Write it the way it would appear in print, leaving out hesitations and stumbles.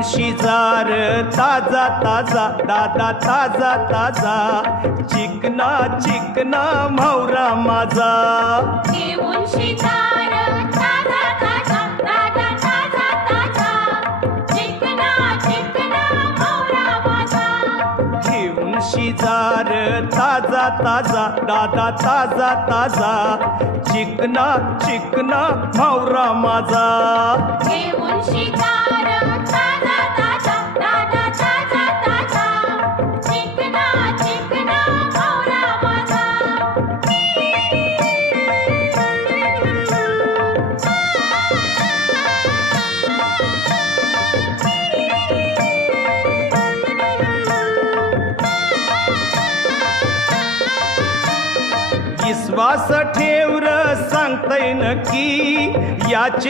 घेऊन शिजार ताजा ताजा दादा ताजा ताजा चिकना चिकना म्हावरा माझा घेऊन शिजार ताजा ताजा दादा ताजा ताजा चिकना चिकना म्हावरा माझा घेऊन शिजार ताजा ताजा दादा ताजा ताजा चिकना चिकना म्हावरा माझा घेऊन शिजार ताजा ताजा दादा ताजा ताजा चिकना चिकना म्हावरा माझा विश्वास ठेव र सांगतय नक्की याची